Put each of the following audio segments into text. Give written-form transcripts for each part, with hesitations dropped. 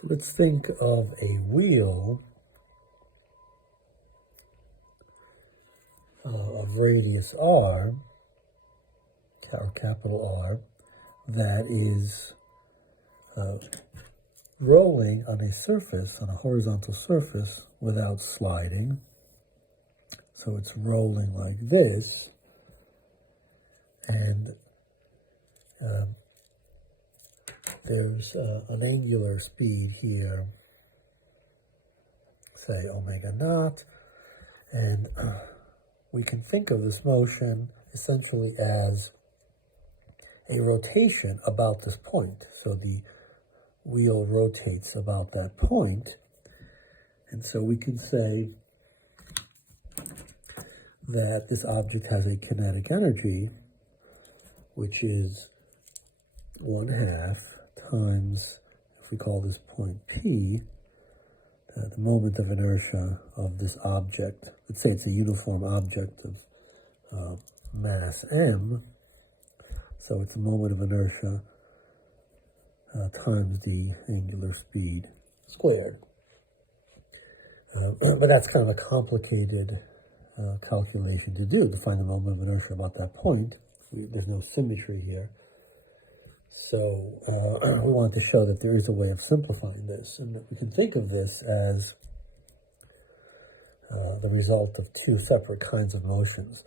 So let's think of a wheel of radius r, or capital R, that is rolling on a surface, on a horizontal surface, without sliding. So it's rolling like this, and there's an angular speed here, say omega naught, and we can think of this motion essentially as a rotation about this point. So the wheel rotates about that point, and so we can say that this object has a kinetic energy, which is 1/2 times, if we call this point P, the moment of inertia of this object. Let's say it's a uniform object of mass m, so it's a moment of inertia times the angular speed squared. But that's kind of a complicated calculation to do, to find the moment of inertia about that point. There's no symmetry here. So we want to show that there is a way of simplifying this, and that we can think of this as the result of two separate kinds of motions,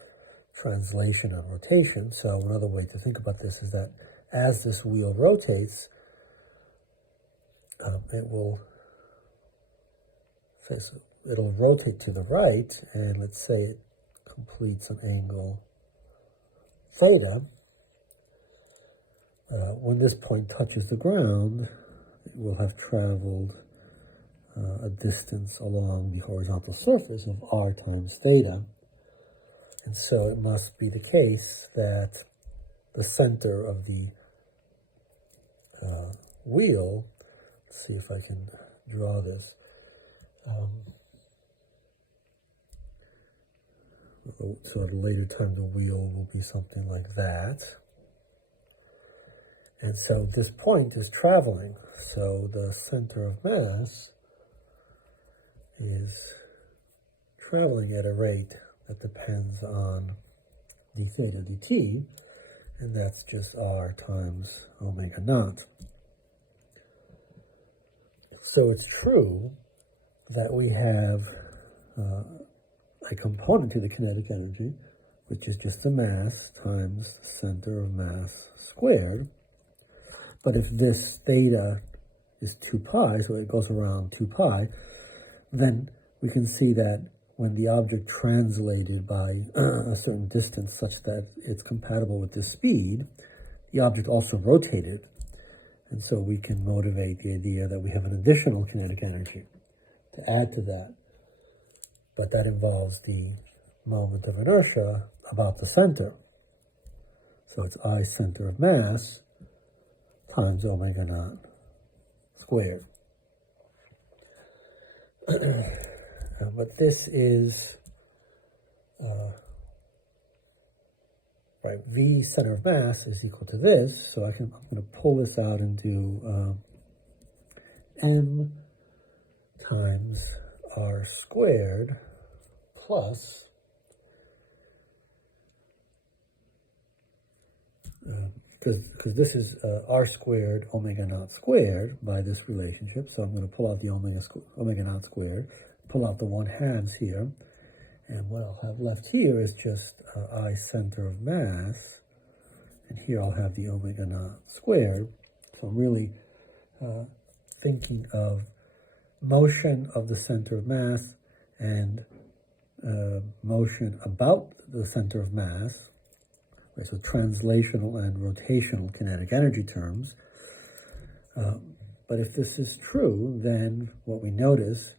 translation and rotation. So another way to think about this is that as this wheel rotates, it'll rotate to the right, and let's say it completes an angle theta. When this point touches the ground, it will have traveled a distance along the horizontal surface of r times theta. And so it must be the case that the center of the wheel, let's see if I can draw this. So at a later time, the wheel will be something like that. And so this point is traveling. So the center of mass is traveling at a rate that depends on d theta dt, and that's just r times omega naught. So it's true that we have a component to the kinetic energy, which is just the mass times the center of mass squared. But if this theta is 2 pi, so it goes around 2 pi, then we can see that when the object translated by a certain distance such that it's compatible with this speed, the object also rotated. And so we can motivate the idea that we have an additional kinetic energy to add to that. But that involves the moment of inertia about the center. So it's I center of mass times omega naught squared. But this is, right, V center of mass is equal to this, so I'm going to pull this out and do m times r squared plus because this is r squared omega naught squared by this relationship, so I'm going to pull out the omega naught squared, pull out the 1/2 here, and what I'll have left here is just I center of mass, and here I'll have the omega naught squared. So I'm really thinking of motion of the center of mass and motion about the center of mass. Right, so translational and rotational kinetic energy terms. But if this is true, then what we notice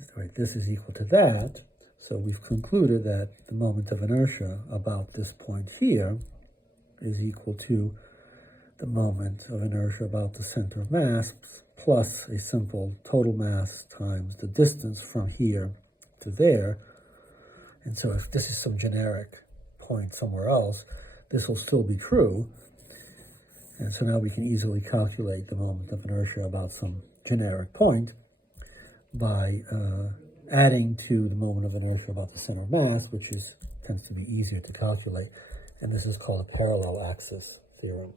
is, right, this is equal to that. So we've concluded that the moment of inertia about this point here is equal to the moment of inertia about the center of mass plus a simple total mass times the distance from here to there. And so if this is some generic point somewhere else, this will still be true. And so now we can easily calculate the moment of inertia about some generic point by adding to the moment of inertia about the center of mass, which tends to be easier to calculate. And this is called a parallel axis theorem.